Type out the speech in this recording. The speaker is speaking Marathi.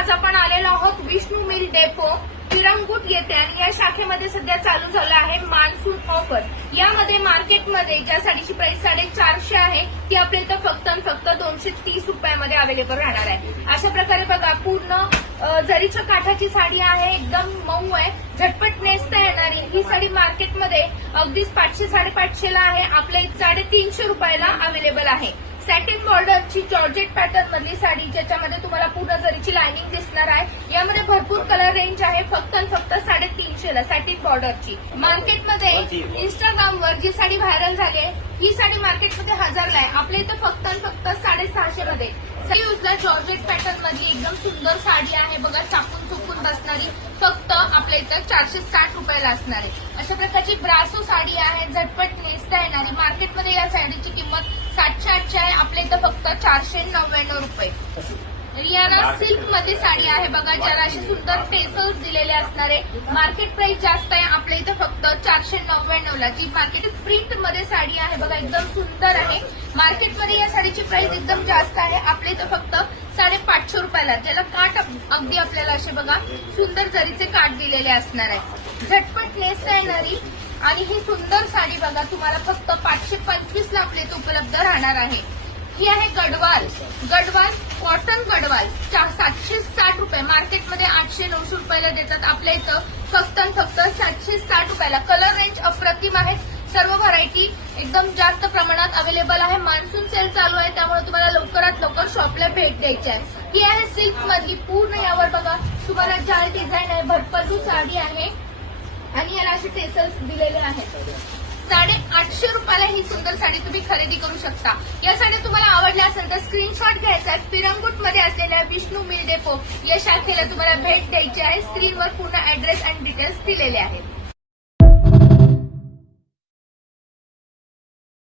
आज आपण आलेलो आहोत विष्णू मिल डेपो पिरंगुट येथे आणि या शाखेमध्ये सध्या चालू झालं आहे मान्सून ऑफर। यामध्ये मार्केटमध्ये ज्या साडीची प्राइस 450 आहे ती आपल्या इथं फक्त आणि फक्त 230 रुपयामध्ये अवेलेबल राहणार आहे। अशा प्रकारे बघा पूर्ण जरीच्या काठाची साडी आहे, एकदम मऊ आहे, झटपट नेसता येणारी ही साडी मार्केटमध्ये अगदीच 500-550 ला आहे, आपल्या इथं 350 रुपयाला अवेलेबल आहे। सॅटिन बॉर्डरची जॉर्जेट पॅटर्न मधली साडी ज्याच्यामध्ये तुम्हाला पूर्ण जरीची लाइनिंग दिसणार आहे। यामध्ये भरपूर कलर रेंज आहे, फक्त आणि फक्त 350 ला सॅटिन बॉर्डरची। मार्केटमध्ये इंस्टाग्रामवर जी साडी व्हायरल झाली आहे ही साडी मार्केटमध्ये 1000 ला आहे, आपल्या इथं फक्त आणि फक्त 650 मध्ये। यूजला जॉर्जेट पॅटर्न मधली एकदम सुंदर साडी आहे बघा, चापून चुकून बसणारी, फक्त आपल्या इथं 460 रुपयाला असणार आहे। अशा प्रकारची ब्रासो साडी आहे, झटपट नेसता येणारी, मार्केटमध्ये या साडीची किंमत 700-800 आहे, आपल्या इथं फक्त 499 रुपये। रियाना सिल्क मध्ये साडी आहे बघा, ज्याला असे सुंदर टेसल्स दिलेले असणार आहे, मार्केट प्राइस जास्त आहे, आपल्या इथं फक्त 499 ला। जी मार्केट प्रिंट मध्ये साडी आहे बघा, एकदम सुंदर आहे, मार्केटमध्ये या साडीची प्राइस एकदम जास्त आहे, आपल्या इथं फक्त 550 रुपयाला। ज्याला काठ अगदी आपल्याला असे बघा सुंदर जरीचे काठ दिलेले असणार आहे, झटपट नेसता येणारी आणि ही सुंदर साडी बघा तुम्हाला फक्त 525 ला आपल्या इथं उपलब्ध राहणार आहे। ही आहे गडवाल कॉटन गडवाल 760 रुपये, मार्केटमध्ये 800-900 रुपयाला देतात, आपल्या इथं फक्त आणि फक्त 760 रुपयाला। कलर रेंज अप्रतिम आहे, सर्व व्हरायटी एकदम जास्त प्रमाणात अवेलेबल आहे। मान्सून सेल चालू आहे त्यामुळे तुम्हाला लवकरात लवकर शॉपला भेट द्यायची आहे। ही आहे सिल्क मधली, पूर्ण यावर बघा तुम्हाला जाल डिझाईन आहे, भरपल्लू साडी आहे आणि याला असे टेसल्स दिलेले आहेत। 850 रुपयाला ही सुंदर साडी तुम्ही खरेदी करू शकता। या साड्या तुम्हाला आवडल्या असेल तर स्क्रीनशॉट घ्यायचा आहे, पिरंगुट मध्ये असलेल्या विष्णू मिल डेपो या शाखेला तुम्हाला भेट द्यायची आहे। स्क्रीनवर पूर्ण ऍड्रेस आणि डिटेल्स दिलेले आहेत।